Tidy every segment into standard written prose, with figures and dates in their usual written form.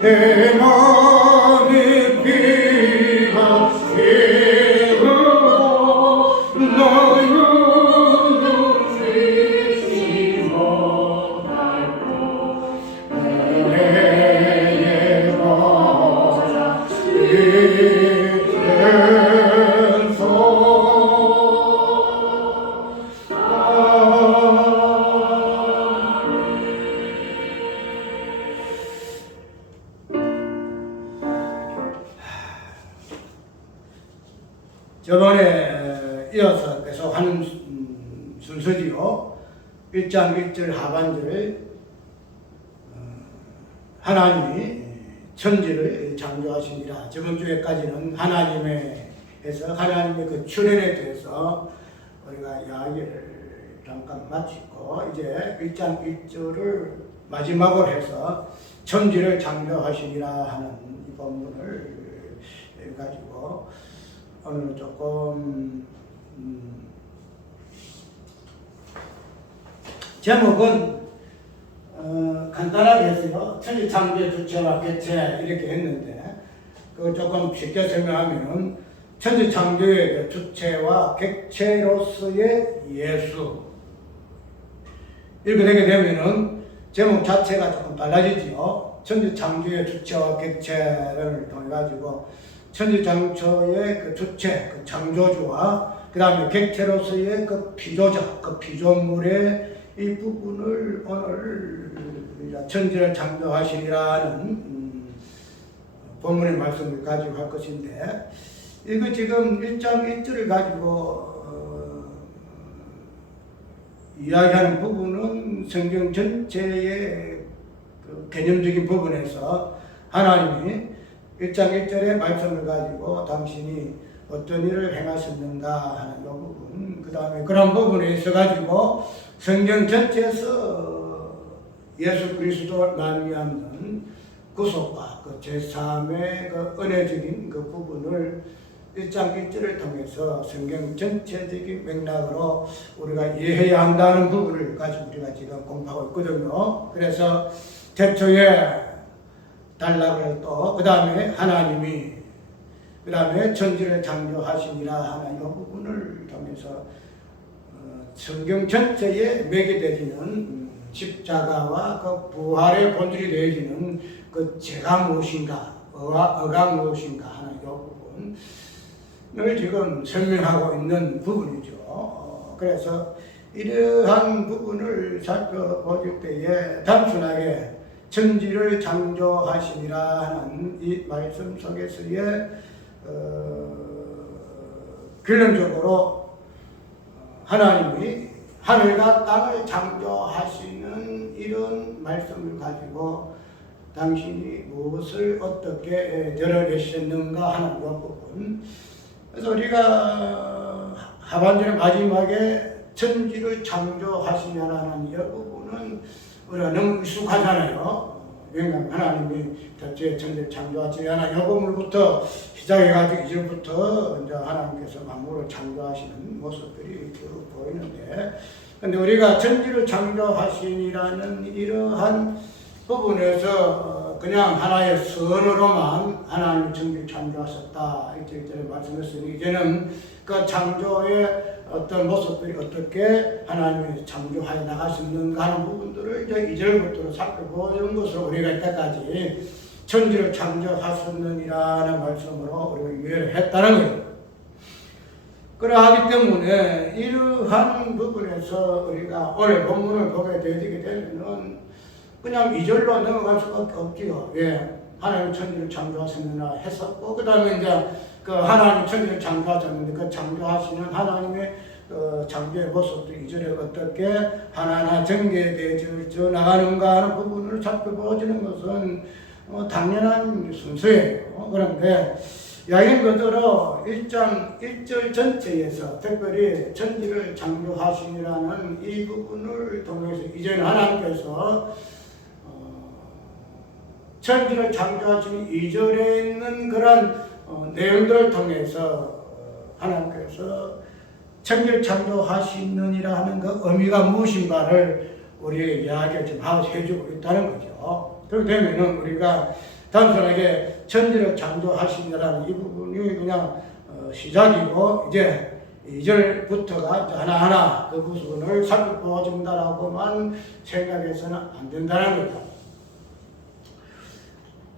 내 마음이 피가 되어 너를 잊지 못하고 내 보좌 저번에 이어서 계속 하는 순서지요. 1장 1절 하반절 하나님이 천지를 창조하시니라. 저번 주에까지는 하나님에서 하나님의 그 출현에 대해서 우리가 이야기를 잠깐 마치고 이제 1장 1절을 마지막으로 해서 천지를 창조하시니라 하는 이 본문을 가지고 오늘 조금 제목은 간단하게 했어요. 천지 창조의 주체와 객체 이렇게 했는데 그거 조금 쉽게 설명하면은 천지 창조의 주체와 객체로서의 예수 이렇게 되게 되면은 제목 자체가 조금 달라지지요. 천지 창조의 주체와 객체를 통해 가지고 천지 창조의 그 주체, 그 창조주와 그 다음에 객체로서의 그 피조자, 그 피조물의 이 부분을 오늘 천지를 창조하시리라는 본문의 말씀을 가지고 할 것인데 이거 지금 1장 1절을 가지고 이야기하는 부분은 성경 전체의 그 개념적인 부분에서 하나님이 1장 1절의 말씀을 가지고 당신이 어떤 일을 행하셨는가 하는 이 부분, 그 다음에 그런 부분에 있어가지고 성경 전체에서 예수 그리스도를 말미암는 구속과 그 제3의 그 은혜적인 그 부분을 1장 1절을 통해서 성경 전체적인 맥락으로 우리가 이해해야 한다는 부분을 가지고 우리가 지금 공부하고 있거든요. 그래서 태초에 단락을 또 그 다음에 하나님이 그 다음에 천지를 창조하시니라 하는 이 부분을 통해서 성경 전체에 매개되지는 십자가와 그 부활의 본질이 되어지는 그 죄가 무엇인가 의가 무엇인가 하는 이 부분을 지금 설명하고 있는 부분이죠. 그래서 이러한 부분을 살펴볼 때에 단순하게 천지를 창조하시니라 하는 이 말씀 속에서의 결론적으로 하나님이 하늘과 땅을 창조하시는 이런 말씀을 가지고 당신이 무엇을 어떻게 드러내셨는가 하는 이 부분. 그래서 우리가 하반절의 마지막에 천지를 창조하시냐라는 이 부분은 우리가 너무 익숙하잖아요. 왜냐하면 하나님이 대체 천지를 창조하지 않아 요금을부터 시작해가지고 이절부터 이제 하나님께서 만물을 창조하시는 모습들이 쭉 보이는데, 근데 우리가 천지를 창조하시니라는 이러한 부분에서 그냥 하나의 선으로만 하나님이 천지를 창조하셨다 이렇게 말씀했으니 이제는 그 창조의 어떤 모습들이 어떻게 하나님이 창조하여 나가셨는가 하는 부분들을 이제 2절부터 살펴보는 것으로 우리가 이때까지 천지를 창조하셨느니라는 말씀으로 우리가 이해를 했다는 거예요. 그러하기 때문에 이러한 부분에서 우리가 오늘 본문을 보게 되게 되면은 그냥 2절로 넘어갈 수밖에 없지요. 예. 하나님 천지를 창조하셨느냐 했었고, 그 다음에 이제 그 하나님 천지를 창조하셨는데 그 창조하시는 하나님의 창조의 모습도 2절에 어떻게 하나하나 전개되어져 나가는가 하는 부분을 살펴보시는 것은 당연한 순서예요. 그런데 야인 그대로 1장 1절 전체에서 특별히 천지를 창조하시니라는 이 부분을 통해서 이제는 하나님께서 천지를 창조하신 2절에 있는 그런 내용들을 통해서 하나님께서 천지를 창조하시느니라 하는 그 의미가 무엇인가를 우리의 이야기를 지금 해주고 있다는 거죠. 그렇게 되면은 우리가 단순하게 천지를 창조하시니라는 이 부분이 그냥 시작이고 이제 2절부터가 이제 하나하나 그 부분을 살펴보아준다라고만 생각해서는 안 된다는 거죠.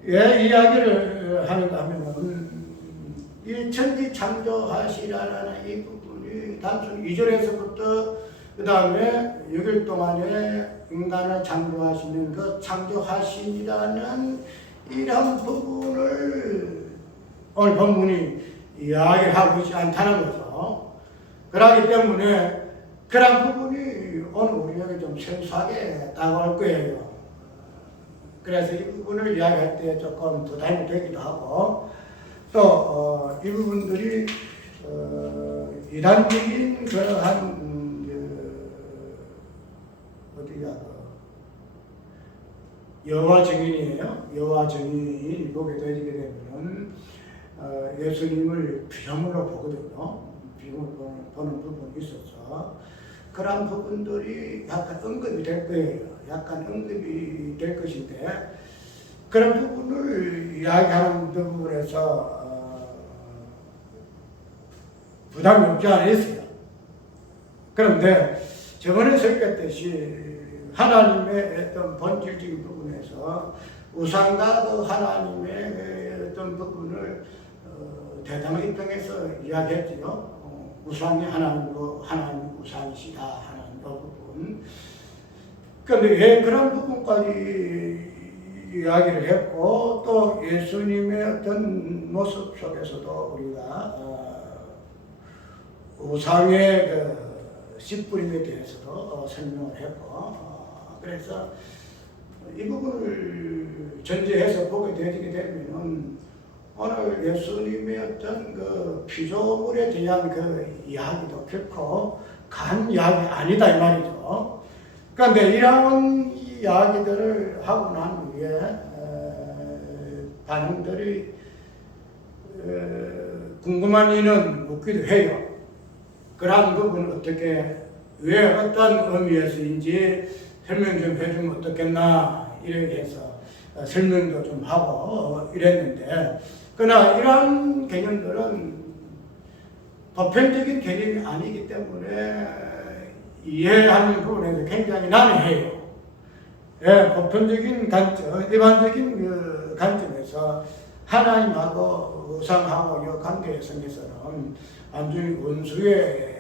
왜 이야기를 하는가 하면은 이 천지 창조하시라는 이 부분이 단순 2절에서부터 그 다음에 6일 동안에 인간을 창조하시는 그 창조하심이라는 이런 부분을 오늘 본문이 이야기하고 있지 않다는 거죠. 그렇기 때문에 그런 부분이 오늘 우리에게 좀 생소하게 다가올 거예요. 그래서 이 부분을 이야기할 때 조금 부담이 되기도 하고 또 이 부분들이 이단적인 그러한 여호와 증인이에요. 여호와 증인이 보게 되게 되면 예수님을 비전물로 보거든요. 비전물로 보는 부분이 있어서 그런 부분들이 약간 언급이 될 거예요. 약간 언급이 될 것인데 그런 부분을 이야기하는 부분에서 부담이 없지 않아 있어요. 그런데 저번에 설교했듯이 하나님의 어떤 본질적인 부분에서 우상과 그 하나님의 어떤 부분을 대담한 입장에서 이야기했지요. 우상이 하나님이고 하나님이 우상이시다 하는 그 부분. 그런데 왜 그런 부분까지 이야기를 했고 또 예수님의 어떤 모습 속에서도 우리가 우상의 그 씨뿌림에 대해서도 설명을 했고 그래서 이 부분을 전제해서 보게 되게 되면 오늘 예수님의 어떤 그 피조물에 대한 그 이야기도 결코 간 이야기 아니다 이 말이죠. 그런데 이런 이야기들을 하고 난 후에 반응들이 궁금한 이는 묻기도 해요. 그러한 부분은 어떻게 왜 어떤 의미에서인지 설명 좀 해주면 어떻겠나 이렇게 해서 설명도 좀 하고 이랬는데 그러나 이러한 개념들은 보편적인 개념이 아니기 때문에 이해하는 부분에서 굉장히 난해해요. 예, 보편적인 관점, 일반적인 그 관점에서 하나님하고 우상하고 이 관계에 성에서는 완전히 원수의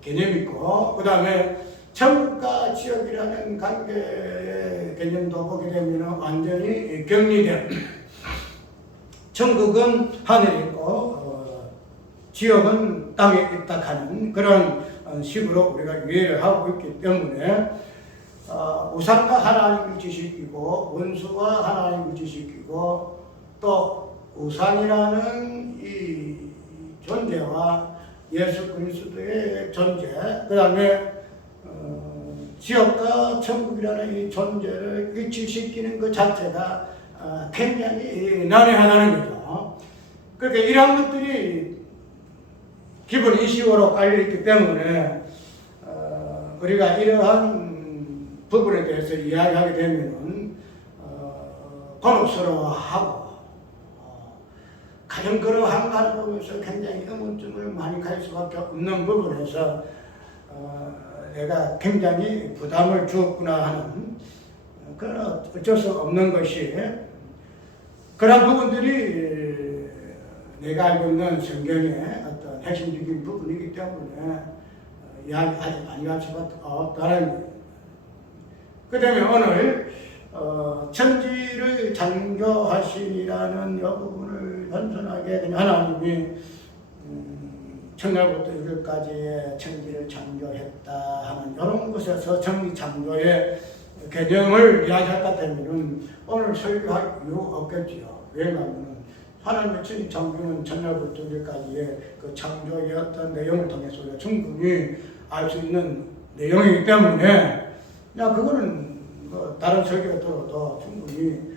개념이 있고 그 다음에 천국과 지옥이라는 관계의 개념도 보게 되면 완전히 격리된 천국은 하늘에 있고 지옥은 땅에 있다 하는 그런 식으로 우리가 이해를 하고 있기 때문에 우상과 하나님을 지식이고 원수와 하나님을 지식이고 또 우상이라는 이 존재와 예수 그리스도의 존재 그 다음에 지옥과 천국이라는 이 존재를 일치시키는 것 자체가 굉장히 난해하다는 거죠. 그러니까 이러한 것들이 기본 이슈로 깔려있기 때문에 우리가 이러한 부분에 대해서 이야기하게 되면 곤혹스러워하고 가정 그러한가를 보면서 굉장히 의문점을 많이 가질 수밖에 없는 부분에서 내가 굉장히 부담을 주었구나 하는 그런 어쩔 수 없는 것이 그런 부분들이 내가 알고 있는 성경의 어떤 핵심적인 부분이기 때문에 이야기하지 아니할 수밖에 없다는 거예요. 그 다음에 오늘 천지를 창조하시니라는 이 부분을 단순하게 그냥 하나님이 첫날부터 이날까지의 천지를 창조했다 하는 이런 것에서 천지 창조의 개념을 이야기할 것 같으면 오늘 설교할 이유가 없겠지요. 왜냐하면 하나님의 천지 창조는 첫날부터 이날까지의 그 창조의 어떤 내용을 통해서 우리가 충분히 알 수 있는 내용이기 때문에 그거는 뭐 다른 설교가 들어도 충분히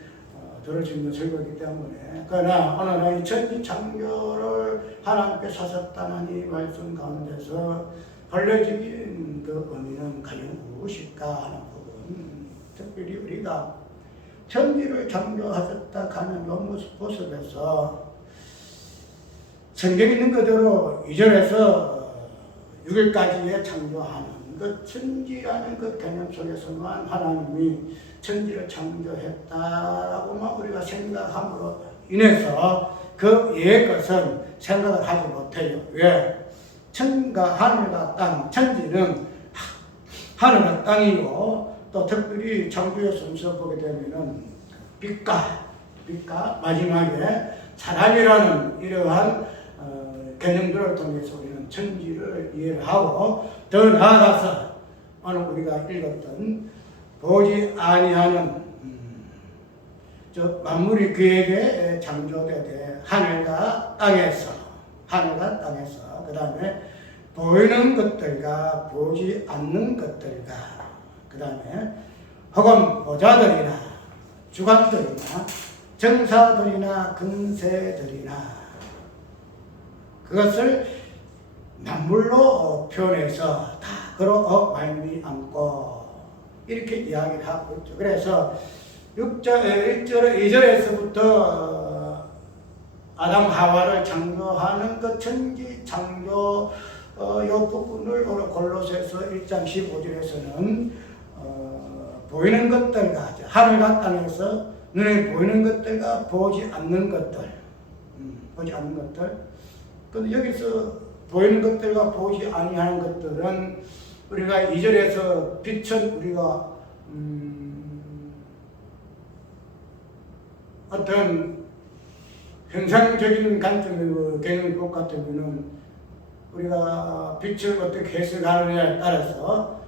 들을 수 있는 설교이기 때문에 그러나 오늘 이 천지 창조를 하나님께 사셨다는 이 말씀 가운데서 본래적인 그 의미는 과연 무엇일까 하는 부분 특별히 우리가 천지를 창조하셨다 하는 요 모습에서 성경에 있는 그대로 2절에서 6일까지의 창조하는 그 천지라는 그 개념 속에서만 하나님이 천지를 창조했다라고만 우리가 생각함으로 인해서 그 예의 것은 생각을 하지 못해요. 왜? 천과 하늘과 땅, 천지는 하늘과 땅이고 또 특별히 창조의 순서 보게 되면은 빛과 마지막에 사람이라는 이러한 개념들을 통해서 우리는 천지를 이해를 하고 더 나아가서 오늘 우리가 읽었던 보지 아니하는 만물이 그에게 창조되되 하늘과 땅에서 그 다음에 보이는 것들과 보지 않는 것들과 그 다음에 혹은 보자들이나 주관들이나 정사들이나 근세들이나 그것을 만물로 표현해서 다 그로 말미암고 이렇게 이야기를 하고 있죠. 그래서 2절에서부터 아담 하와를 창조하는 그 천지 창조 요 부분을 오늘 골로새서 1장 15절에서는 보이는 것들과 하늘과 땅에서 눈에 보이는 것들과 보지 않는 것들 근데 여기서 보이는 것들과 보지 아니하는 것들은 우리가 2절에서 빛은 우리가 어떤 형상적인 관점의 개념이 똑같으면은 우리가 빛을 어떻게 해석하느냐에 따라서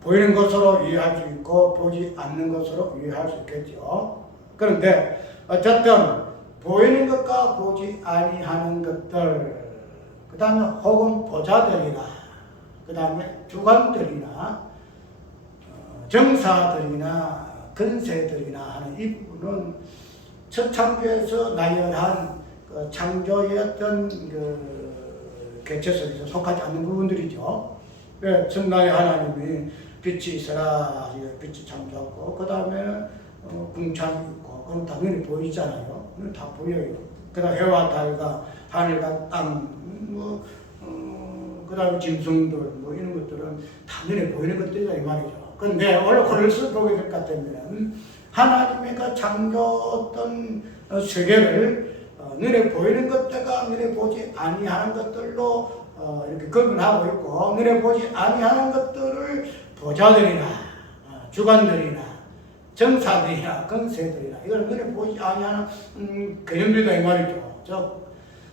보이는 것으로 이해할 수 있고 보지 않는 것으로 이해할 수 있겠죠. 그런데 어쨌든 보이는 것과 보지 아니하는 것들, 그 다음에 혹은 보자들이나, 그 다음에 주관들이나, 정사들이나, 근세들이나 하는 이 부분은 첫 창조에서 나열한 그 창조의 어떤 그 개체 속에서 속하지 않는 부분들이죠. 왜? 첫날에 하나님이 빛이 있어라, 빛이 창조하고, 그 다음에 궁창이 있고, 그럼 당연히 보이잖아요. 다 보여요. 그 다음에 해와 달과 하늘과 땅, 그 다음에 짐승들, 이런 것들은 다 눈에 보이는 것들이다, 이 말이죠. 그런데 원래 그럴수 보게 될 것 같으면 하나님의 그 창조했던 세계를 눈에 보이는 것들과 눈에 보지 아니하는 것들로 이렇게 구분하고 있고, 눈에 보지 아니하는 것들을 보자들이나 주관들이나 정사들이나 근세들이나 이걸 눈에 보지 아니하는 개념들이다 이 말이죠. 즉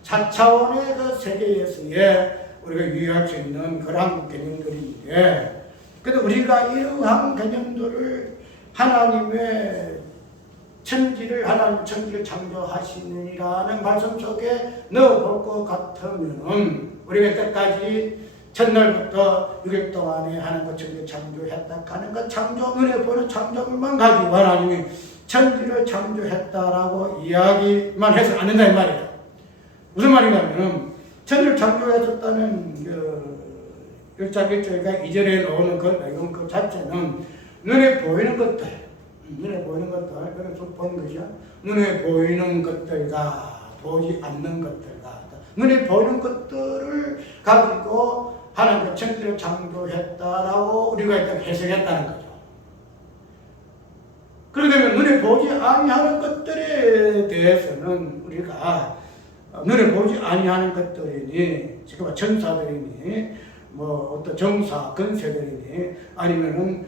4차원의 그 세계에서의 우리가 유의할 수 있는 그런 개념들인데, 그래도 우리가 이러한 개념들을 하나님 천지를 창조하시느니라는 말씀 속에 넣어볼 것 같으면 우리가 이때까지 첫날부터 6일 동안에 하나님과 천지를 창조했다 하는 것, 창조, 눈에 보는 창조물만 가지고 하나님이 천지를 창조했다라고 이야기만 해서 안 된다 이 말이에요. 무슨 말이냐면 천지를 창조했었다는 그 1장 1절과 2절에 나오는 그 내용 그 자체는 눈에 보이는 것들, 그래서 본 것이야. 눈에 보이는 것들과 보지 않는 것들과 눈에 보이는 것들을 가지고 하나님의 천지를 창조했다라고 우리가 일단 해석했다는 거죠. 그러게 되면 눈에 보지 아니하는 것들에 대해서는 우리가 눈에 보지 아니하는 것들이니, 지금 천사들이니, 어떤 정사, 근세들이니, 아니면은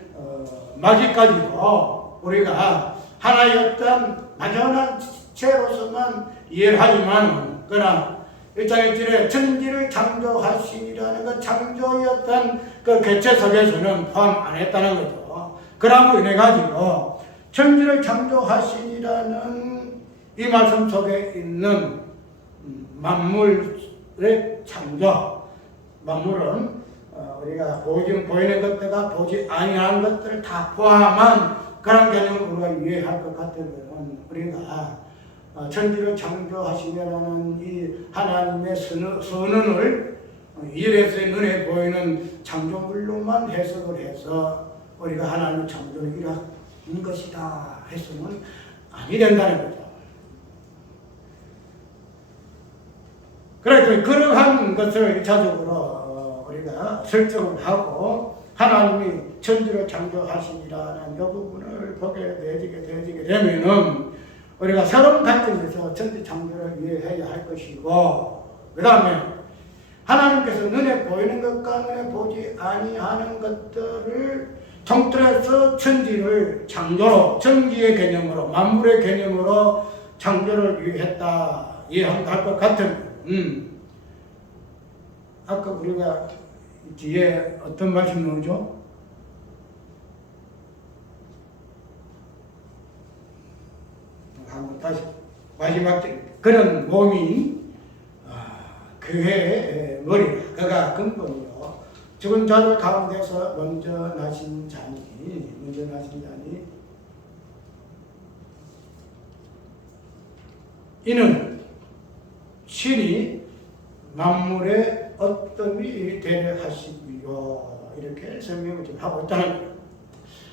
마귀까지도 우리가 하나의 어떤 막연한 체로서만 이해를 하지만, 그러나 1장 1절에 천지를 창조하시니라는 그 창조였던 그 개체 속에서는 포함 안 했다는 거죠. 그러므로 인해 가지고 천지를 창조하시니라는 이 말씀 속에 있는 만물의 창조, 만물은 우리가 보이는 것들과 보지 아니하는 것들을 다 포함한 그런 개념을 우리가 이해할 것 같으면 우리가 천지를 창조하시려는 이 하나님의 선언을 이래서의 눈에 보이는 창조물로만 해석을 해서 우리가 하나님의 창조를 것이다 해서는 아니 된다는 거죠. 그래서 그러한 것을 1차적으로 우리가 설정을 하고 하나님이 천지를 창조하시니라는 이 부분을 보게 되어지게 되면은 우리가 새로운 관점에서 천지 창조를 이해해야 할 것이고, 그 다음에 하나님께서 눈에 보이는 것과 눈에 보지 아니하는 것들을 통틀어서 천지를 창조로, 천지의 개념으로, 만물의 개념으로 창조를 위했다 이해하면 할 것 같은. 아까 우리가 뒤에 어떤 말씀 나오죠? 한번 다시 마지막 그런 몸이 그의 머리라. 그가 근본이요 죽은 자들 가운데서 먼저 나신 자니 이는 신이 만물의 어떤이 되려 하시며 이렇게 설명을 좀 하고 있다는 거예요.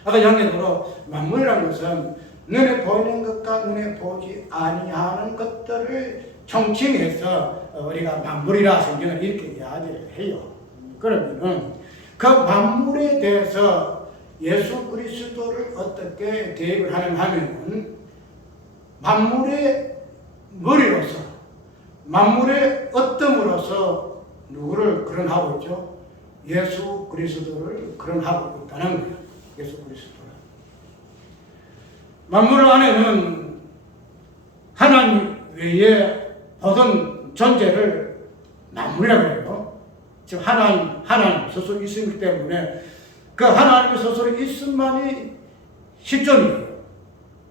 아까 양념으로 만물이라는 것은 눈에 보이는 것과 눈에 보지 아니하는 것들을 총칭해서 우리가 만물이라 성경을 이렇게 이야기를 해요. 그러면은 그 만물에 대해서 예수 그리스도를 어떻게 대입을 하는가 하면은 만물의 머리로서, 만물의 어뜸으로서 누구를 거론하고 있죠? 예수 그리스도를 거론하고 있다는 거예요. 예수 그리스도를. 만물 안에는 하나님 외에 모든 존재를 만물이라고 해요. 지금 하나님 스스로 있기 때문에 그 하나님의 스스로 있음만이 실존이에요.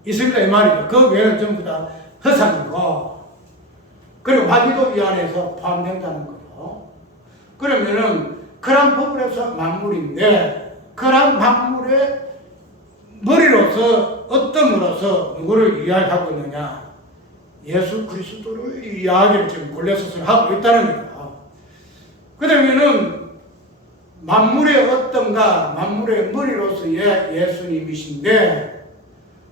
있습니다 이 말이죠. 그 외에는 전부 다 허상이고, 그리고 마귀도 이 안에서 포함된다는 거죠. 그러면은 그런 부분에서 만물인데, 그런 만물의 머리로서 어떤으로서 누구를 이야기하고 있느냐? 예수 그리스도를 이야기를 지금 골레서서 하고 있다는 거예요. 그러면은 만물의 어떤가, 만물의 머리로서의 예수님이신데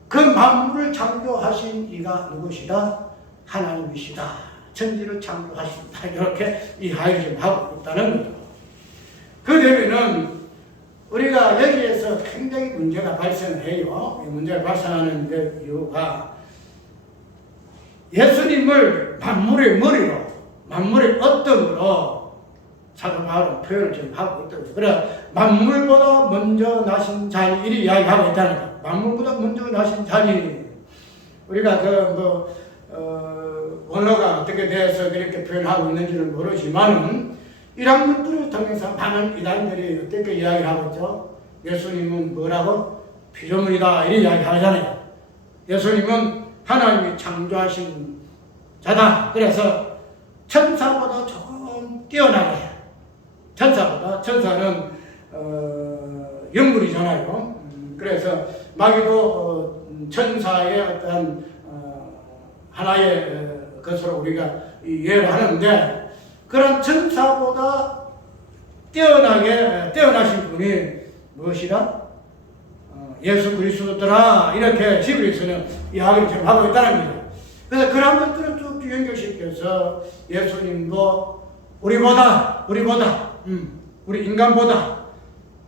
그 만물을 창조하신 이가 누구시다? 하나님이시다. 천지를 창조하신다. 이렇게 이야기를 좀 하고 있다는 거죠. 그 되면은 우리가 여기에서 굉장히 문제가 발생해요. 이 문제가 발생하는 이유가 예수님을 만물의 머리로, 만물의 어떤으로 사도 바울은 표현을 지금 하고 있다고. 그래, 만물보다 먼저 나신 자니, 이리 이야기하고 있다는 거예요. 만물보다 먼저 나신 자니. 우리가 원어가 어떻게 돼서 그렇게 표현하고 있는지는 모르지만은 이런 것들을 통해서 많은 이단들이 어떻게 이야기를 하고 있죠? 예수님은 뭐라고? 피조물이다. 이렇게 이야기하잖아요. 예수님은 하나님이 창조하신 자다. 그래서 천사보다 조금 뛰어나게, 천사는 영물이잖아요. 그래서 마귀도 천사의 어떤 하나의 것으로 우리가 이해를 하는데, 그런 천사보다 뛰어나신 분이 무엇이라? 예수 그리스도더라. 이렇게 히브리서는 이야기를 지금 하고 있다는 거예요. 그래서 그런 것들을 쭉 연결시켜서 예수님도 우리보다, 우리 인간보다,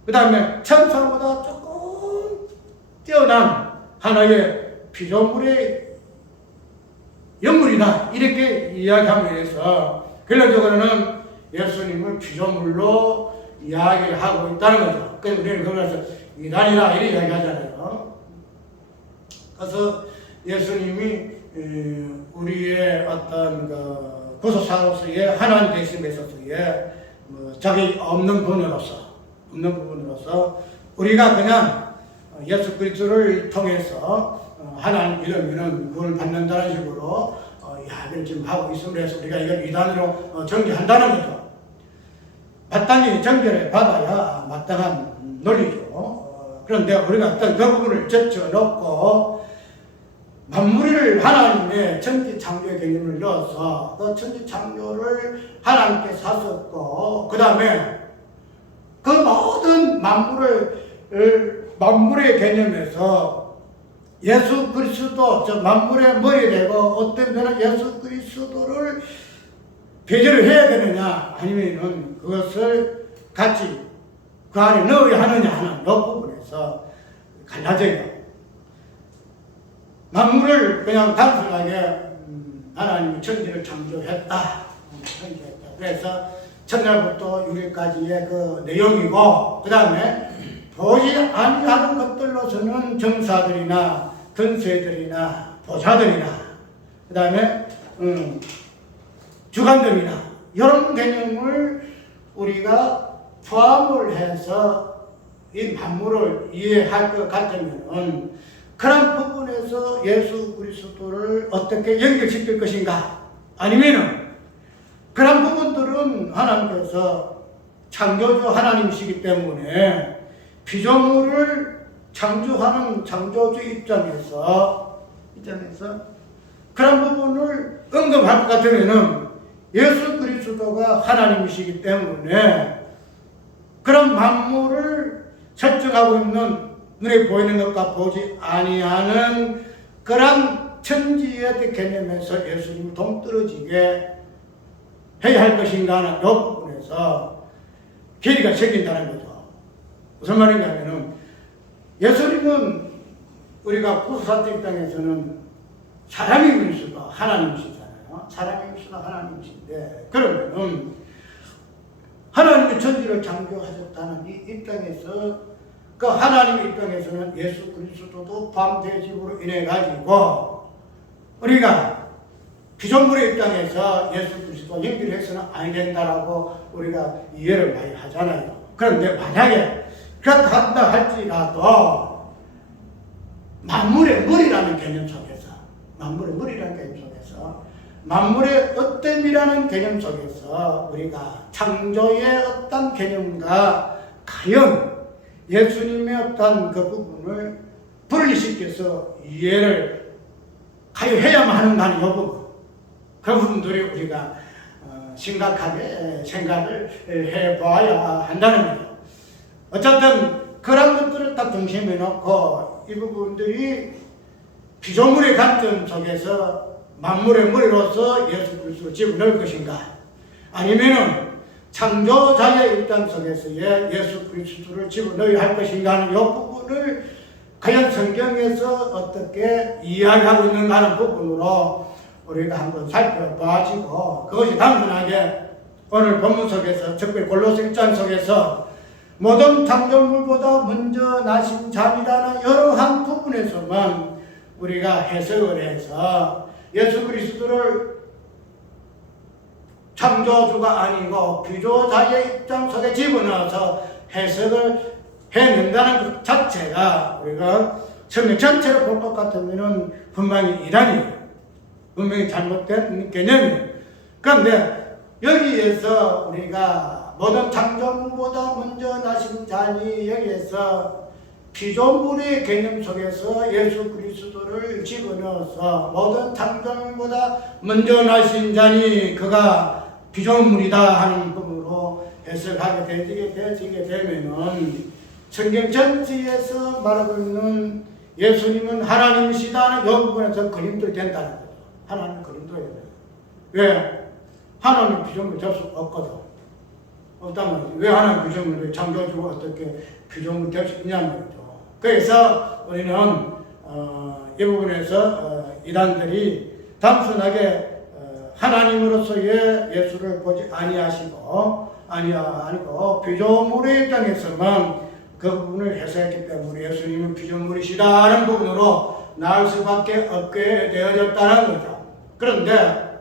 그 다음에 천사보다 조금 뛰어난 하나의 피조물의 영물이다. 이렇게 이야기하면서 결론적으로는 예수님을 피조물로 이야기를 하고 있다는 거죠. 그래서 우리는 그러면서 이단이라 이렇게 이야기하잖아요. 그래서 예수님이 우리의 어떤 구속사로서의 하나님 되심에 있어서의 자기 없는 부분으로서 우리가 그냥 예수 그리스도를 통해서 하나님 믿으면은 구원을 받는다는 식으로 이야기를 지금 하고 있음을 해서 우리가 이걸 이단으로 정죄한다는 거죠. 마땅히 정죄를 받아야 마땅한 논리죠. 그런데 우리가 어떤 그 부분을 제쳐놓고 만물을 하나님의 천지 창조의 개념을 넣어서 그 천지 창조를 하나님께 사셨고, 그 다음에 그 모든 만물의 개념에서 예수 그리스도, 저 만물의 머리 되고 어떤 면은 예수 그리스도를 배제를 해야 되느냐, 아니면은 그것을 같이 그 안에 넣어야 하느냐 하는 이 부분에서 갈라져요. 만물을 그냥 단순하게 하나님이 천지를 창조했다. 그래서 첫날부터 유리까지의 그 내용이고, 그 다음에 보지 아니하는 것들로서는 정사들이나 근세들이나 보좌들이나, 그 다음에 주관들이나 이런 개념을 우리가 포함을 해서 이 만물을 이해할 것 같으면 그런 부분에서 예수 그리스도를 어떻게 연결시킬 것인가, 아니면은 그런 부분들은 하나님께서 창조주 하나님이시기 때문에 피조물을 창조하는 창조주 입장에서 그런 부분을 언급할 것 같으면은 예수 그리스도가 하나님이시기 때문에 그런 만물을 설정하고 있는 눈에 보이는 것과 보지 아니하는 그런 천지의 개념에서 예수님이 동떨어지게 해야 할 것인가 하는 이 부분에서 괴리가 생긴다는 거죠. 무슨 말인가 하면은 예수님은 우리가 부사태 입장에서는 사람이면서도 하나님이시잖아요. 사람이면서도 하나님이신데, 그러면은 하나님의 천지를 창조하셨다는 이 입장에서 그 하나님의 입장에서는 예수 그리스도도 밤대집으로 인해 가지고 우리가 피조물의 입장에서 예수 그리스도 연결해서는 안 된다라고 우리가 이해를 많이 하잖아요. 그런데 만약에 그렇다 한다 할지라도 만물의 머리라는 개념 속에서, 만물의 머리라는 개념 속에서, 만물의 어떤이라는 개념 속에서 우리가 창조의 어떤 개념과 과연 예수님의 어떤 그 부분을 분리시켜서 이해를 과연 해야만 하는가 하는 이 부분, 그 부분들이 우리가 심각하게 생각을 해봐야 한다는 거죠. 어쨌든 그런 것들을 딱 중심에 놓고 이 부분들이 피조물의 관점 속에서 만물의 머리로서 예수 그리스도를 집어넣을 것인가, 아니면은 창조자의 입장 속에서의 예수 그리스도를 집어넣어야 할 것인가 하는 이 부분을 과연 성경에서 어떻게 이야기하고 있는가 하는 부분으로 우리가 한번 살펴봐지고, 그것이 단순하게 오늘 본문 속에서, 특별히 골로새 1장 속에서 모든 창조물보다 먼저 나신 자이라는 여러한 부분에서만 우리가 해석을 해서 예수 그리스도를 창조주가 아니고 피조자의 입장 속에 집어넣어서 해석을 해낸다는 것 자체가 우리가 성경 전체를 볼 것 같으면 분명히 이단이에요. 분명히 잘못된 개념이에요. 그런데 여기에서 우리가 모든 창조물보다 먼저 나신 자니, 여기에서 피조물의 개념 속에서 예수 그리스도를 집어넣어서 모든 창조물보다 먼저 나신 자니 그가 피조물이다 하는 부분으로 해석하게 되지게 되면은 성경 전체에서 말하고 있는 예수님은 하나님이시다 하는 이 부분에서 걸림돌이 된다는 거죠. 하나님은 걸림돌이 된다. 왜? 하나님 피조물 될 수 없거든. 없단 말이죠. 왜 하나님 피조물을 창조주가 어떻게 피조물 될 수 있냐는 거죠. 그래서 우리는 이 부분에서 이단들이 단순하게 하나님으로서의 예수를 보지 아니하시고 아니고 피조물의 입장에서만 그 부분을 해석했기 때문에 예수님은 피조물이시다는 부분으로 나올 수밖에 없게 되어졌다는 거죠. 그런데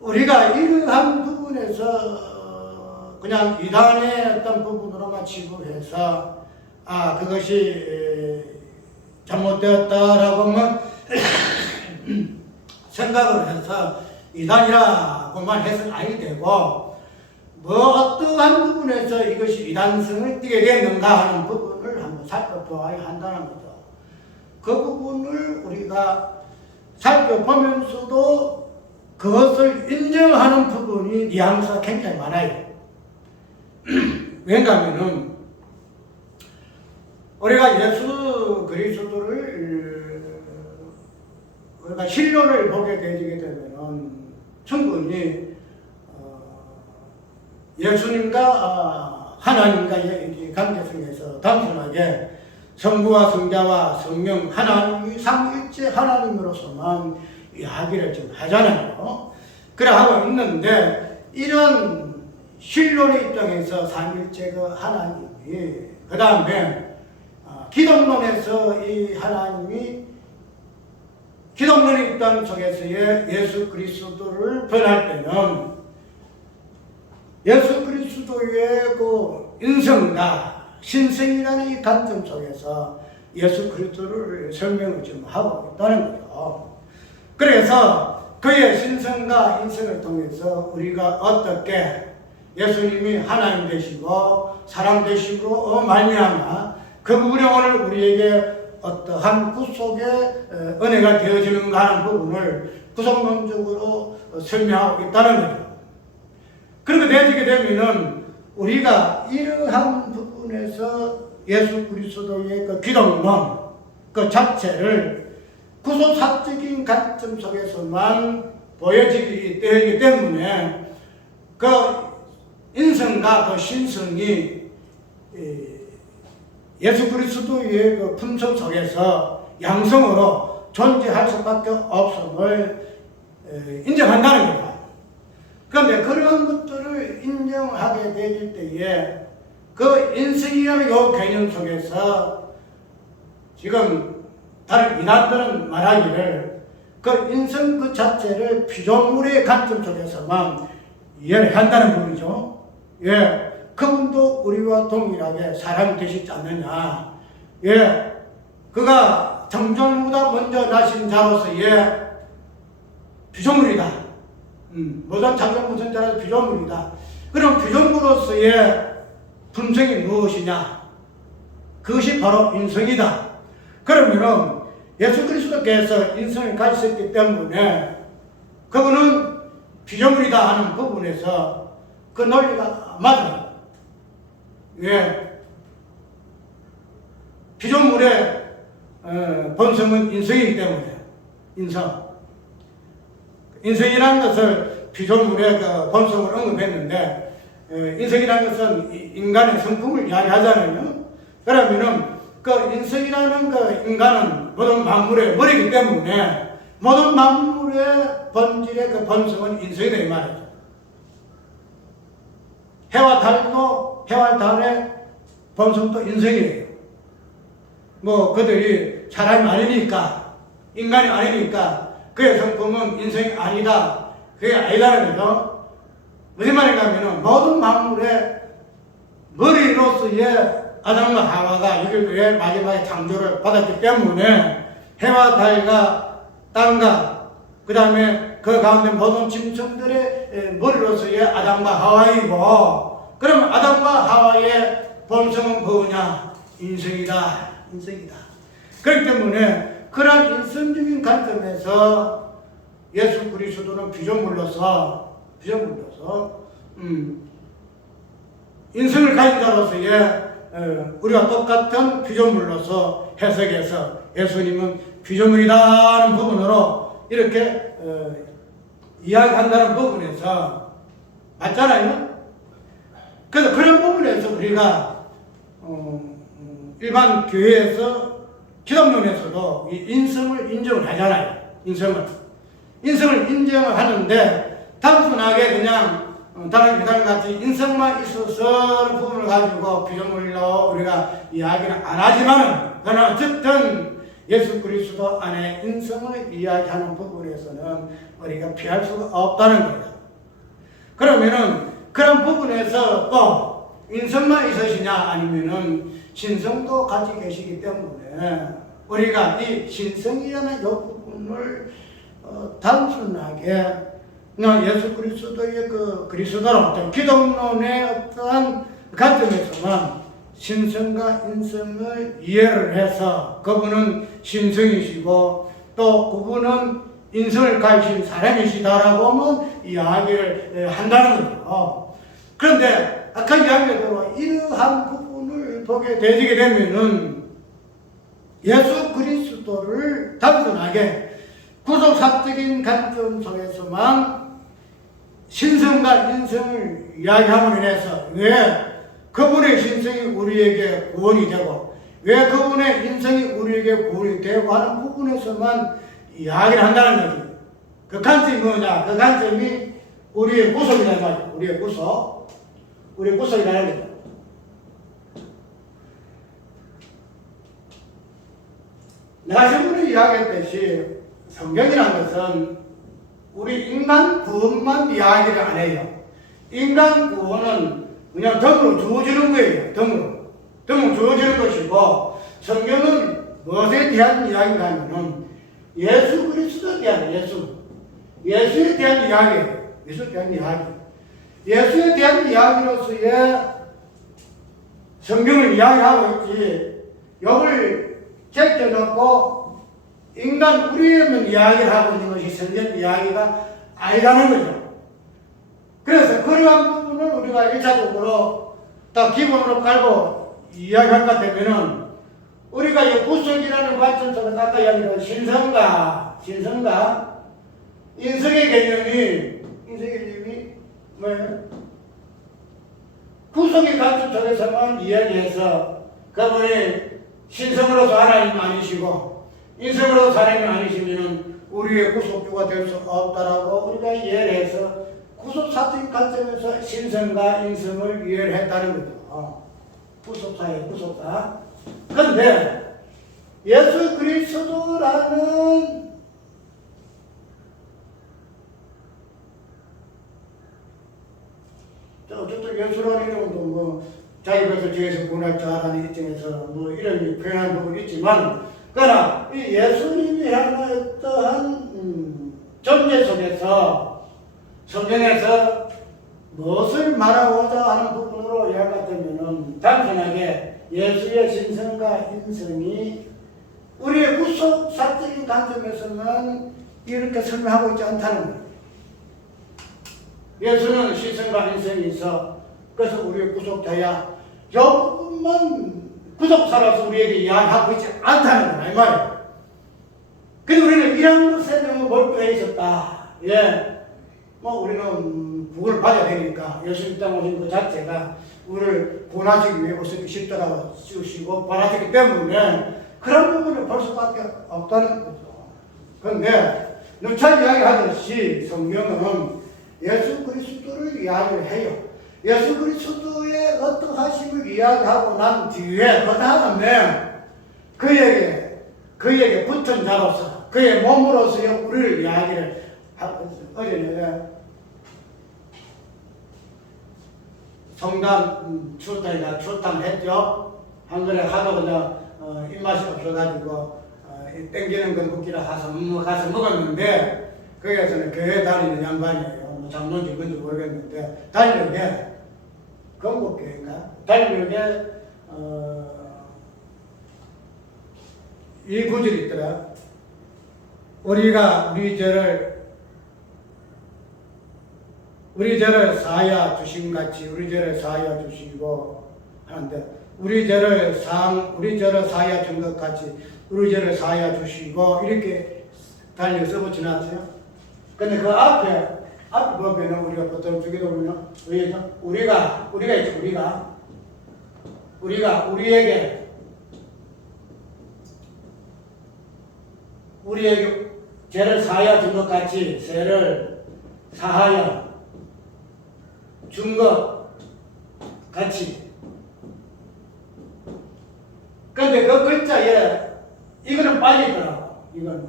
우리가 이러한 부분에서 그냥 이단의 어떤 부분으로만 치부해서 그것이 잘못되었다라고만 생각을 해서 이단이라고만 해서는 아니 되고, 어떠한 부분에서 이것이 이단성을 띠게 됐는가 하는 부분을 한번 살펴보아야 한다는 거죠. 그 부분을 우리가 살펴보면서도 그것을 인정하는 부분이 뉘앙스가 굉장히 많아요. 왜냐하면은 우리가 예수 그리스도를 우리가 신론을 보게 되게 되면은 충분히 예수님과 하나님과의 관계성에서 단순하게 성부와 성자와 성령 하나님이 삼위일체 하나님으로서만 이야기를 좀 하잖아요. 그래 하고 있는데 이런 신론의 입장에서 삼위일체가 하나님이 그 다음에 기독론에서 이 하나님이 기독론의 입장 속에서의 예수 그리스도를 변할 때는 예수 그리스도의 그 인성과 신성이라는 이 관점 속에서 예수 그리스도를 설명을 좀 하고 있다는 거죠. 그래서 그의 신성과 인성을 통해서 우리가 어떻게 예수님이 하나님 되시고 사람 되시고 말미암아 그 부분이 오늘 우리에게 어떠한 구속의 은혜가 되어지는가 하는 부분을 구속론적으로 설명하고 있다는 거죠. 그렇게 되어지게 되면은 우리가 이러한 부분에서 예수 그리스도의 그 기독론 그 자체를 구속사적인 관점 속에서만 보여지기 되기 때문에 그 인성과 그 신성이 예수 그리스도의 그 품성 속에서 양성으로 존재할 수밖에 없음을 인정한다는 겁니다. 그런데 그런 것들을 인정하게 될 때에 그 인성이라는 요 개념 속에서 지금 다른 이단들은 말하기를 그 인성 그 자체를 피조물의 관점 속에서만 이해를 한다는 부분이죠. 예. 그분도 우리와 동일하게 사람이 되시지 않느냐. 예. 그가 정전보다 먼저 나신 자로서의 피조물이다. 모든 자전 무슨 자라서 피조물이다. 그럼 피조물로서의 품성이 무엇이냐? 그것이 바로 인성이다. 그러면은 예수 그리스도께서 인성을 가지셨기 때문에 그분은 피조물이다 하는 부분에서 그 논리가 맞아요. 예. 피조물의 본성은 인성이기 때문에 인성이라는 것을 피조물의 그 본성을 언급했는데 인성이라는 것은 인간의 성품을 이야기하잖아요. 그러면은 그 인성이라는 그 인간은 모든 만물의 머리이기 때문에 모든 만물의 본질의 그 본성은 인성이다 이 말이죠. 해와 달의 본성도 인성이에요. 뭐 그들이 사람이 아니니까 인간이 아니니까 그의 성품은 인성이 아니다. 그게 아니다는 거죠. 무슨 말인가 하면은 모든 만물의 머리로서의 아담과 하와가 여기에 마지막에 창조를 받았기 때문에 해와 달과 땅과 그 다음에 그 가운데 모든 짐승들의 머리로서의 아담과 하와이고, 그럼 아담과 하와의 본성은 뭐냐? 인성이다. 그렇기 때문에 그런 인성적인 관점에서 예수 그리스도는 피조물로서 인성을 가진 자로서의 우리가 똑같은 피조물로서 해석해서 예수님은 피조물이라는 부분으로 이렇게 이야기한다는 부분에서 맞잖아요. 그래서 그런 부분에서 우리가 일반 교회에서 기독론에서도 이 인성을 인정을 하잖아요. 인성을 인정을 하는데 단순하게 그냥 다른 교단같이 인성만 있어서 부분을 가지고 피조물로 우리가 이야기를 안 하지만은 그러나 어쨌든 예수 그리스도 안에 인성을 이야기하는 부분에서는 우리가 피할 수가 없다는 거예요. 그러면은 그런 부분에서 또 인성만 있으시냐 아니면은 신성도 같이 계시기 때문에 우리가 이 신성이라는 이 부분을 단순하게 그냥 예수 그리스도의 그 그리스도로 기독론의 어떠한 관점에서만 신성과 인성을 이해를 해서 그분은 신성이시고 또 그분은 인성을 가지신 사람이시다라고 하면 이야기를 한다는 거죠. 그런데 아까 이야기대로 이러한 부분을 보게 되게 되면은 예수 그리스도를 단순하게 구속사적인 관점 속에서만 신성과 인성을 이야기함으로 인해서 왜 그분의 신성이 우리에게 구원이 되고 왜 그분의 인성이 우리에게 구원이 되고 하는 부분에서만 이야기를 한다는 거지. 그 관점이 뭐냐? 그 관점이 우리의 구속이라는 말이야. 우리의 구속. 우리의 구속이라는 거죠. 내가 전번에 이야기했듯이 성경이라는 것은 우리 인간 구원만 이야기를 안 해요. 인간 구원은 그냥 덤으로 주어지는 거예요. 덤으로 주어지는 것이고 성경은 무엇에 대한 이야기가 하면은 예수 그리스도에 대한 예수에 대한 이야기예요. 예수에 대한 이야기. 예수에 대한 이야기로서의 성경을 이야기하고 있지. 욕을 제껴놓고 인간 우리에만 이야기를 하고 있는 것이 성경 이야기가 아니라는 거죠. 그래서 그러한 부분을 우리가 1차적으로 딱 기본으로 깔고 이야기할 것 되면은 우리가 이 구속이라는 관점 속에서 아까 이야기한 신성과 인성의 개념이 뭐예요? 구속의 관점 속에서만 이야기해서 그분이 신성으로서 하나님 아니시고 인성으로서 하나님 아니시면은 우리의 구속주가 될 수 없다라고 우리가 이해를 해서 구속사적인 관점에서 신성과 인성을 이해를 했다는 거죠. 구속사. 그런데 예수 그리스도라는 어쨌든 예수라는 이름도 뭐 자기 것을 뒤에서 구원할 줄 아는 입장에서 뭐 이런 표현한 부분이 있지만 그러나 이 예수님이라는 어떠한 존재 속에서 성경에서 무엇을 말하고자 하는 부분으로 이야기하자면은 단순하게 예수의 신성과 인성이 우리의 구속사적인 관점에서는 이렇게 설명하고 있지 않다는 거예요. 예수는 신성과 인성이 있어. 그래서 우리의 구속자야. 이 부분만 구속사라서 우리에게 이야기하고 있지 않다는 거야. 이 말이에요. 그래서 우리는 이런 것에 너무 몰두해 있었다. 뭐 우리는 구원을 받아야 되니까 예수님 땅 오신 것 자체가 우리를 구원하시기 위해 오셨기 십자가를 씌우시고 받아주기 때문에 그런 부분을 볼 수밖에 없다는 거죠. 그런데 누차 이야기하듯이 성경은 예수 그리스도를 이야기를 해요. 예수 그리스도의 어떠하심을 이야기하고 난 뒤에 그 다음에 그에게 붙은 자로서 그의 몸으로서의 우리를 이야기를 어제는 성당 출탄했죠. 한글에 하도 그냥 입맛이 없어가지고 땡기는 건 국기라 가서 먹었는데 거기에서는 교회 다니는 양반이에요. 뭐 장로인지 뭔지 모르겠는데 달력에 건국교회인가? 달력에 이 구절이 있더라. 우리가 우리 죄를 사하여 주신 같이 우리 죄를 사하여 주시고 하는데 우리 죄를 사하여 준 것 같이 우리 죄를 사하여 주시고 이렇게 달력 써붙여 놨어요. 근데 그 앞에 법에는 우리가 보통 주기도 보면 왜죠? 우리가 있죠. 우리가 우리에게 죄를 사하여 준 것 같이 죄를 사하여 준 것 같이. 근데 그 글자에 이거는 빠지더라고. 이건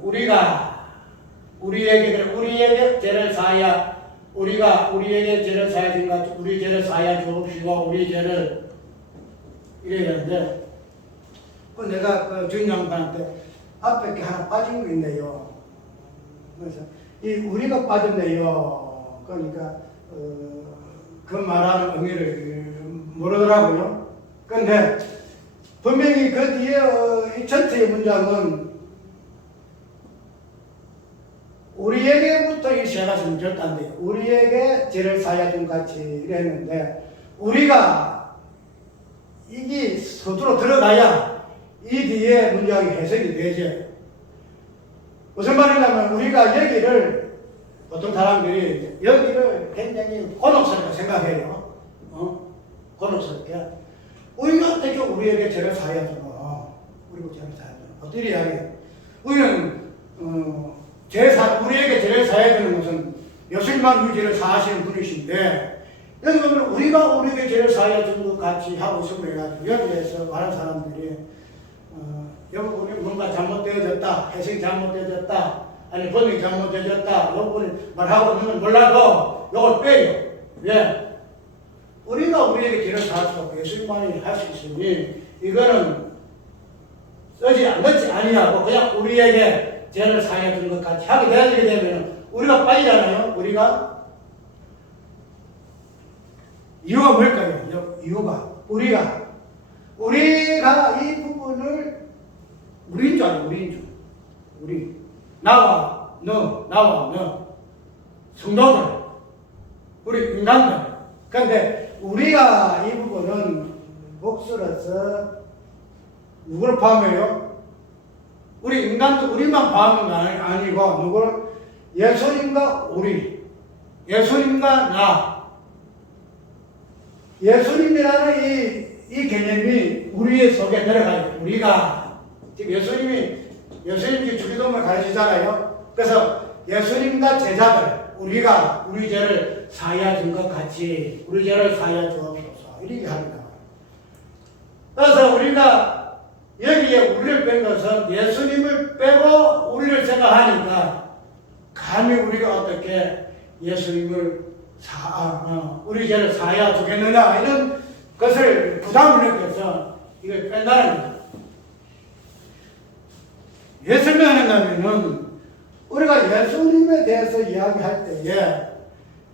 우리에게 죄를 사하여 우리에게 죄를 사하여 준 것 같이 우리 죄를 사하여 주옵시고 우리 죄를 이래야 되는데 그 내가 그 주인 양반한테 앞에 게 하나 빠진 거 있네요. 그래서 이 우리가 빠졌네요. 그러니까 그 말하는 의미를 모르더라고요. 그런데 분명히 그 뒤에 이 전체의 문장은 우리에게부터 이 시작하시면 절대 안 돼요. 우리에게 죄를 사하여 준 같이 이랬는데 우리가 이게 서두로 들어가야 이 뒤에 문장이 해석이 되죠. 무슨 말이냐면 우리가 여기를 보통 사람들이 여기를 굉장히 곤혹스럽게 생각해요. 곤혹스럽게. 우리가 어떻게 우리에게 죄를 사해야 되나? 우리가 죄를 사해야 되나? 어떻게 이야기해요? 우리는 우리에게 죄를 사해야 되는 것은 예수님만 우리 죄를 사하시는 분이신데 여기 보면 우리가 우리에게 죄를 사해야 되는 것 같이 하고 있음을 해가지고 여기에서 많은 사람들이 여러분이 뭔가 잘못되어졌다, 해석이 잘못되어졌다, 아니 번역이 잘못되어졌다, 여러분이 말하고 있는 건 몰라도 이걸 빼요. 왜? 우리가 우리에게 죄를 사할 수 없고 예수님만이 할 수 있으니 이거는 넣지 아니하고 그냥 우리에게 죄를 사해야 되는 것 같이 하게 되면 우리가 빠지잖아요. 우리가 이유가 뭘까요? 이유가 우리가 이 부분을 우리인 줄 알아요. 우리 나와 너 성도들 우리 인간들. 그런데 우리가 이 부분은 목수로서 누구를 포함해요? 우리 인간들 우리만 포함한 건 아니고 누구를? 예수님과 우리, 예수님과 나. 예수님이라는 이 개념이 우리 속에 들어가요. 우리가 지금 예수님이 주기도문을 가르치잖아요. 그래서 예수님과 제자들 우리가 우리 죄를 사하여 준 것 같이 우리 죄를 사하여 주옵소서 이렇게 합니다. 그래서 우리가 여기에 우리를 뺀 것은 예수님을 빼고 우리를 생각하니까 감히 우리가 어떻게 예수님을 우리 죄를 사하여 주겠느냐 이런 것을 부담을 느껴서 이걸 뺀다는 거죠. 왜 설명하는가면은 우리가 예수님에 대해서 이야기할 때에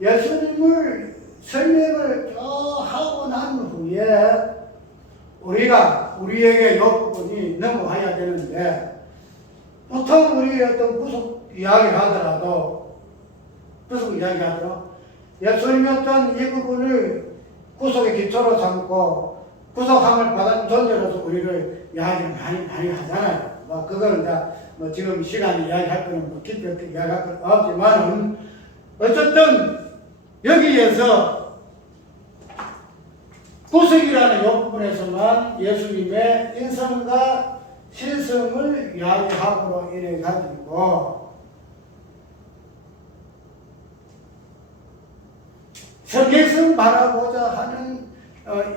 예수님을 설명을 하고 난 후에 우리가 우리에게 이 부분이 넘어가야 되는데 보통 우리 어떤 구속 이야기를 하더라도 예수님이 어떤 이 부분을 구속의 기초로 삼고 구속함을 받은 존재로서 우리를 이야기를 많이 하잖아요. 그거는 지금 시간이 이야기할 거는 깊게 이야기할 건 없지만은 어쨌든 여기에서 구속이라는 이 부분에서만 예수님의 인성과 신성을 이야기함으로 인해 가지고 성경에서 말하고자 하는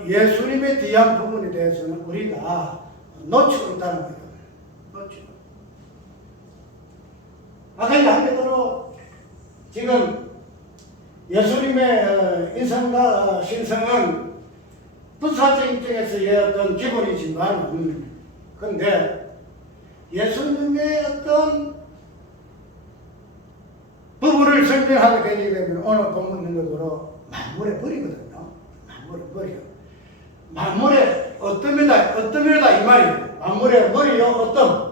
예수님에 대한 부분에 대해서는 우리가 놓치고 있다는 거예요. 아까 한편으로 지금 예수님의 인성과 신성은 부사적 입장에서의 어떤 기본이지만 근데 예수님의 어떤 부분을 설명하게 되면 오늘 본문 능력으로 만물의 벌이거든요. 만물의 벌이요. 만물의 어떤 면이다 이 말이에요. 만물의 머리요 어떤.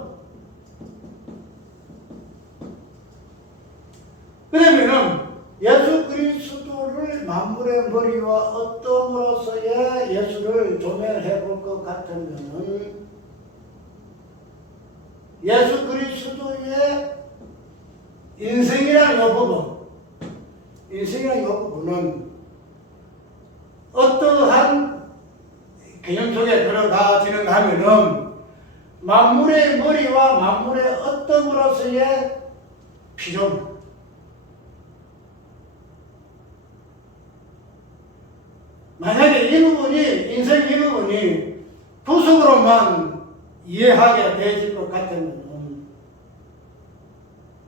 그러면은 예수 그리스도를 만물의 머리와 어떤으로서의 예수를 조명해 볼 것 같으면은 예수 그리스도의 인생이라는 이 부분은 어떠한 개념 속에 들어가지는 하면은 만물의 머리와 만물의 어떤으로서의 피조물. 만약에 이 부분이, 인생 이 부분이 구속으로만 이해하게 되질 것 같으면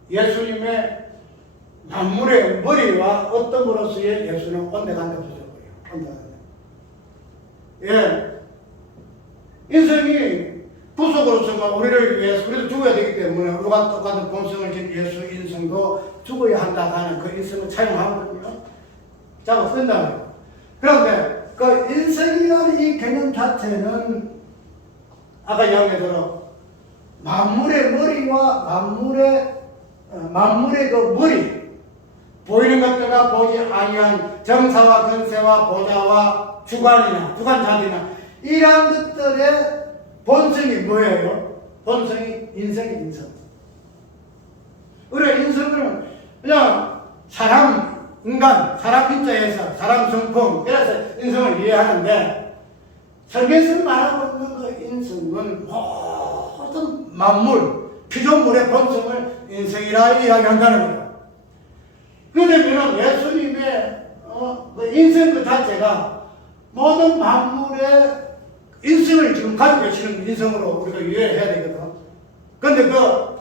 예수님의 만물의 머리와 어떤으로서의 예수는 온데간데 부족해요. 예. 인생이 구속으로서만 우리를 위해서 우리도 죽어야 되기 때문에 우리가 똑같은 본성을 지닌 예수 인생도 죽어야 한다 하는 그 인생을 차용하거든요. 자고 쓴다. 그런데 그 인생이라는 이 개념 자체는 아까 이야기대로 만물의 머리와 만물의 그 머리 보이는 것들과 보지 아니한 정사와 근세와 보좌와 주관자들이나 이러한 것들의 본성이 뭐예요? 본성이 인성이 인성. 우리가 인성을 그냥 사람, 인간, 사람 인자에서 사람 성품, 그래서 인성을 이해하는데 설계에서 말하고 있는 그 인성은 모든 만물, 피조물의 본성을 인성이라 이야기한다는 거예요. 그러면 예수님의 그 인성 그 자체가 모든 만물의 인성을 지금 가지고 계시는 인성으로 우리가 이해해야 되거든. 근데 그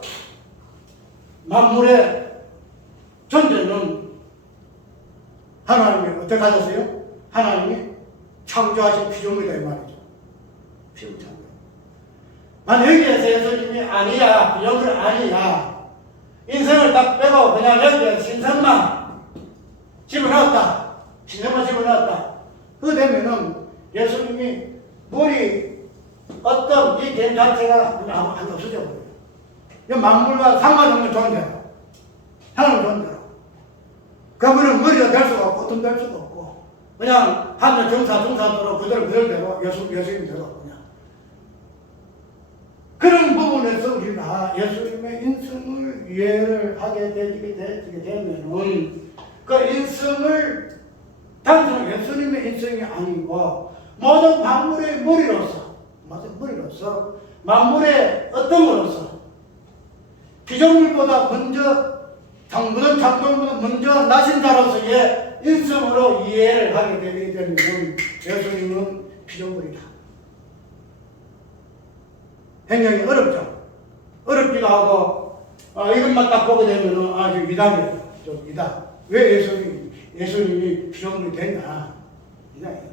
만물의 존재는 하나님이 어떻게 하셨어요? 하나님이 창조하신 피조물이다 이 말이죠. 피조물 창조. 만약 여기에서 예수님이 아니야, 피조물 아니야, 인성을 딱 빼고 그냥 여기에 신성만 집어넣었다. 신성만 집어넣었다. 그거 되면은 예수님이 머리 어떤 이 개인 자체가 그냥 안 없어져 버려요. 이 만물과 상관없는 존재야. 하나님 존재라. 그분은 머리가 될 수가 없고 어떤 될 수가 없고 그냥 하늘 정사대로 그대로 예수님대로 그냥 그런 부분에서 우리가 예수님의 인성을 이해를 하게 되게 되면은 그 인성을 단순히 예수님의 인성이 아니고 모든 만물의 머리로서 만물의 어떤 것으로서 피조물보다 먼저 모든 창조물보다 먼저 나신 자로서의 인성으로 이해를 하게 되게 되면 예수님은 피조물이다. 굉장히 어렵죠. 어렵기도 하고 이것만 딱 보게 되면 아주 이단이에요. 좀 이단. 왜 예수님이 피조물이 되냐? 이단이에요.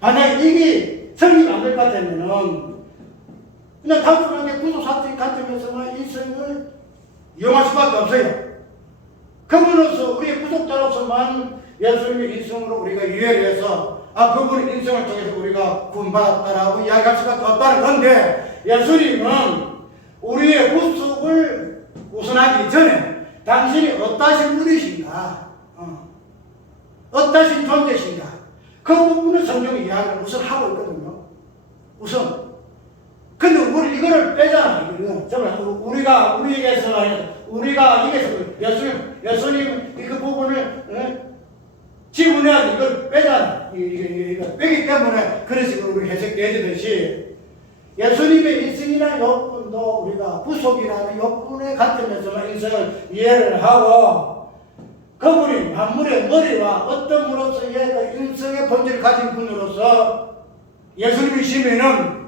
만약 이게 성립 안 될 것 같으면은 그냥 단순하게 구속사적 관점에서만 인성을 이용할 수밖에 없어요. 그분으로서 우리의 구속자로서만 예수님의 인성으로 우리가 이해를 해서 그분의 인성을 통해서 우리가 구원받았다라고 이야기할 수밖에 없다는 건데 예수님은 우리의 구속을 우선하기 전에 당신이 어떠신 분이신가 어떠신 존재신가 그 부분을 성경의 이야기를 우선 하고 있거든요. 우선. 근데 우리 이거를 빼잖아. 정말 우리가 예수님 그 부분을 지분해야 이걸 빼잖아. 이거 빼기 때문에 그런 식으로 우리 해석되듯이 예수님의 인성이나 욕분도 우리가 구속이라는 욕분의 관점에서만 인성을 이해를 하고 그분이 만물의 머리와 어떤 분으로서의 그 인성의 본질을 가진 분으로서 예수님이시면은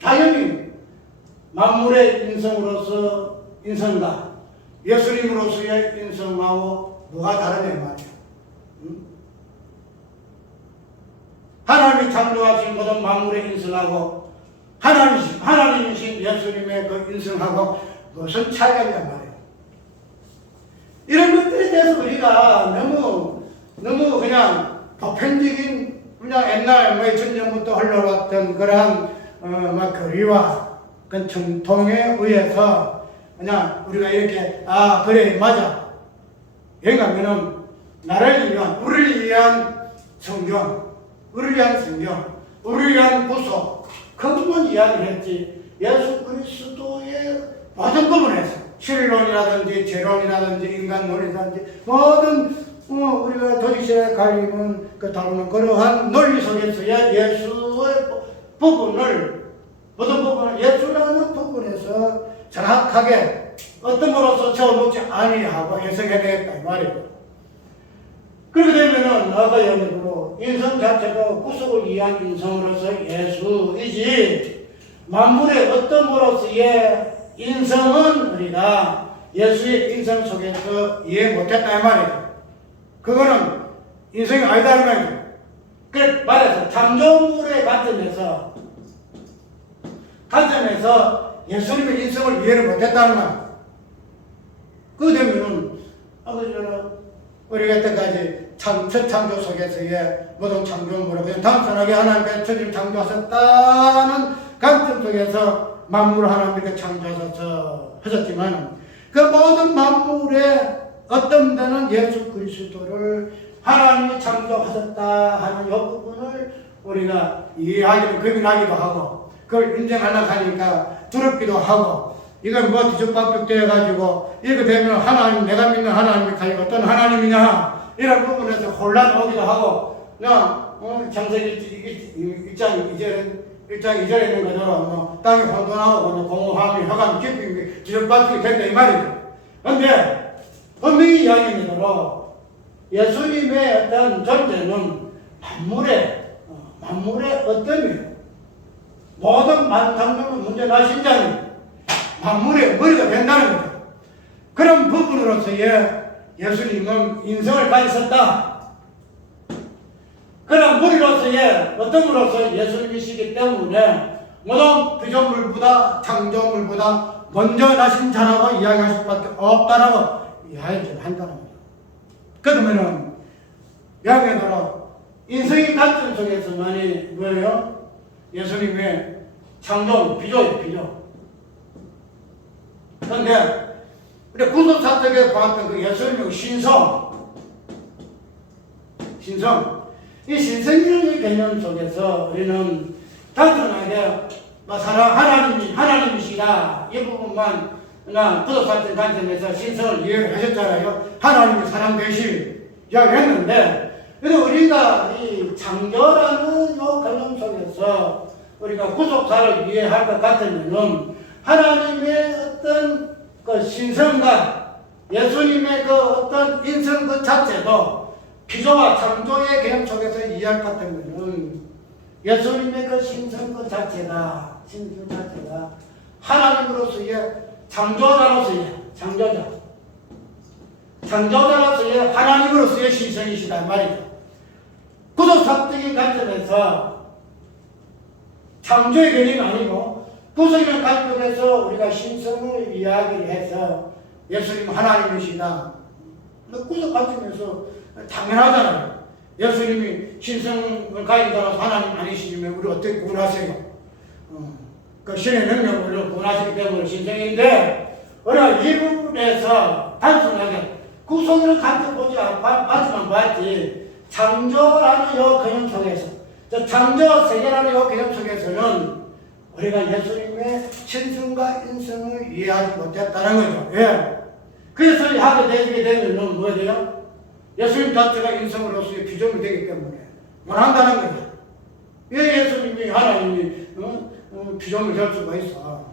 당연히 만물의 인성으로서 인성과 예수님으로서의 인성하고 뭐가 다르냐 말이야. 하나님이 창조하신 모든 만물의 인성하고 하나님이신 예수님의 그 인성하고 무슨 차이가 있냐 말이야. 이런 것들에 대해서 우리가 너무 그냥 보편적인 그냥 옛날 2000년부터 흘러왔던 그러한 교리와 그 정통에 의해서 그냥 우리가 이렇게 그래 맞아. 왜냐하면은 우리를 위한 성경, 우리를 위한 구속 그 부분 이야기를 했지. 예수 그리스도의 모든 부분에서 신론이라든지 재론이라든지 인간론이라든지 모든 우리가 도지시에 갈리는 다루는 그러한 논리 속에서의 예수의 모든 부분을 예수라는 부분에서 정확하게 어떤 것으로서 채워놓지 아니하고 해석해내겠다 이 말이에요. 그렇게 되면은 아까 얘기로 인성 자체가 구속을 위한 인성으로서 예수이지 만물의 어떤 것으로서의 인성은 우리가 예수의 인성 속에서 이해 못했다 이 말이에요. 그거는 인성이 아니다 이 말이에요. 그래 말해서 창조물의 관점에서 예수님의 인성을 이해를 못했다는 말. 그 되면은 우리가 여태까지 첫 창조 속에서의 모든 창조물을 그냥 단순하게 하나님께서 저를 창조하셨다는 관점 속에서 만물을 하나님께 창조하셔서 하셨지만 그 모든 만물의 어떤 데는 예수 그리스도를 하나님이 창조하셨다 하는 이 부분을 우리가 이해하기도 고민하기도 하고 그걸 인정하려고 하니까 두렵기도 하고, 이건 뭐 뒤죽박죽 되어가지고 이렇게 되면 하나님, 내가 믿는 하나님이 과연 어떤 하나님이냐 이런 부분에서 혼란 오기도 하고, 그냥 창세기 1장 2절에 있는 것처럼 뭐 땅이 혼돈하고 공허함이 흑암 깊이 뒤죽박죽이 된다 이 말이죠. 그런데 분명히 이야기하는 대로 예수님의 어떤 존재는 만물의 어떤 모든 만상적인 문제나 신자는 만물의 머리가 된다는 거죠. 그런 부분으로서의 예수님은 인성을 가지셨다. 그런 머리로서의 어떤으로서 예수님이시기 때문에 모든 피조물보다 창조물보다 먼저 나신 자라고 이야기할 수밖에 없다라고 이야기를 한다는 거죠. 그러면은 여기에도 인성의 관점 속에서만이 뭐예요? 예수님의 창조, 비조예요, 비조. 그런데 우리 구속사적에 보았던 그 예수님의 신성, 이 신성이라는 개념 속에서 우리는 단순하게 하나님이시다 이 부분만 그냥 구속사적 관점에서 신성을 이해하셨잖아요. 하나님이 사람 되실 이야기를 했는데, 그래도 우리가 이 창조라는 요 개념 속에서 우리가 구속사를 이해할 것 같으면은 하나님의 어떤 그 신성과 예수님의 그 어떤 인성 그 자체도 피조와 창조의 개념 속에서 이해할 것 같으면은 예수님의 그 신성 그 자체가 하나님으로서의 창조자로서의 하나님으로서의 신성이시다 말이죠. 구속사적인 관점에서 창조의 개념이 아니고 구속이라는 관점에서 우리가 신성을 이야기를 해서 예수님 하나님이시다. 구속 관점에서 당연하잖아요. 예수님이 신성을 가진 자라서 하나님 아니시면 우리 어떻게 구원하세요? 그 신의 능력으로 구원하시기 때문에 신성인데, 우리가 이 부분에서 단순하게 구속이라는 관점 보지 않지만 봤지, 창조라는 요 개념 속에서, 창조 세계라는 요 개념 속에서는 우리가 예수님의 신성과 인성을 이해하지 못했다는 거죠. 예. 그래서 하게 되게 되면 뭐가 돼요? 예수님 자체가 인성으로서의 비전이 되기 때문에 원한다는 거죠. 왜 예수님이 하나님이 비전을 될 수가 있어?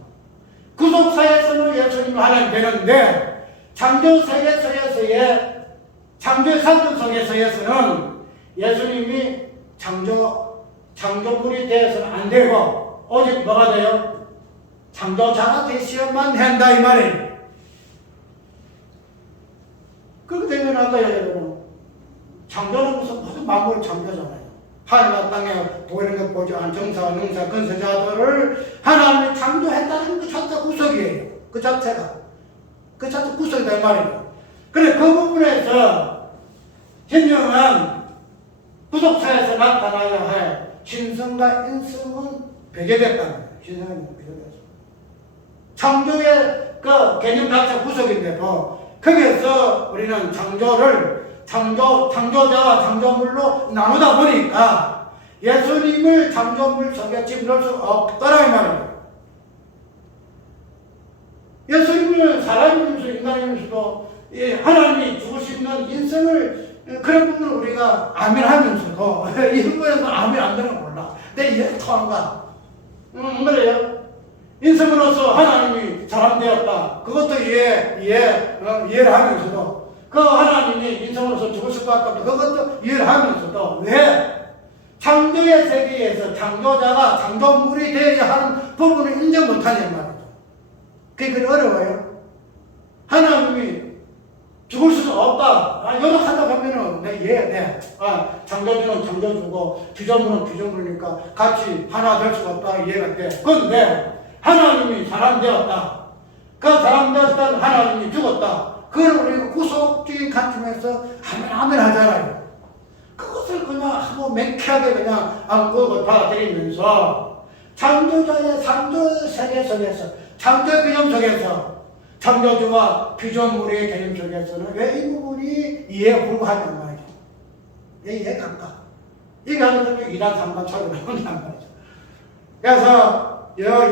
구속사에서는 예수님이 하나님 되는데, 창조세계에서의 창조의 사건 속에서는 예수님이 창조물이 되어서는 안 되고 오직 뭐가 돼요? 창조자가 되시야만 한다 이 말이에요. 그렇게 되면 아까 여러분 창조는 무슨 만물을 창조잖아요. 하늘과 땅에 보이는 것 보지 않은 정사, 능사, 근세자들을 하나님이 창조했다는 그 자체 구속이에요. 그 자체가 구속이다 이 말이에요. 그래 그 부분에서 현명한 구속사에서 나타나야 할 신성과 인성은 배제됐다는 거예요. 신성은 배제됐어요. 창조의 그 개념 자체가 구속인데도 거기에서 우리는 창조자와 창조물로 나누다 보니까 예수님을 창조물 속에 집어넣을 수 없더라 이 말이에요. 예수님은 사람이면서 인간이면서도 하나님이 주고 싶는 인성을 그런 부분을 우리가 아멘하면서도 이 부분에서 아멘 안 되는 거 몰라. 내 이해 통한가? 그래요. 인성으로서 하나님이 사람 되었다. 그것도 이해를 하면서도 그 하나님이 인성으로서 죽을 수밖에 없다. 그것도 이해를 하면서도 왜? 창조의 세계에서 창조자가 창조물이 되어야 하는 부분을 인정 못하냐는 말이죠. 그게 어려워요. 하나님이 죽을 수는 없다. 요렇하다 보면은 내 이해해. 창조주는 창조주고 피조물은 피조물이니까 같이 하나 될 수가 없다. 이해가 돼. 그런데 하나님이 사람 되었다. 그 사람 되었던 하나님이 죽었다. 그걸 우리가 구속적인 관점에서 아멘 하잖아요. 그것을 그냥 한번 맹쾌하게 그냥 안고 받아들이면서 창조자의 창조 세계 속에서 창조 개념 속에서 창조주와 피조물의 개념 속에서는 왜 이 부분이 이해에 불과하단 말이죠. 왜 이해가 안 가? 이게 하면 2단 3단 차로 나온단 말이죠. 그래서 야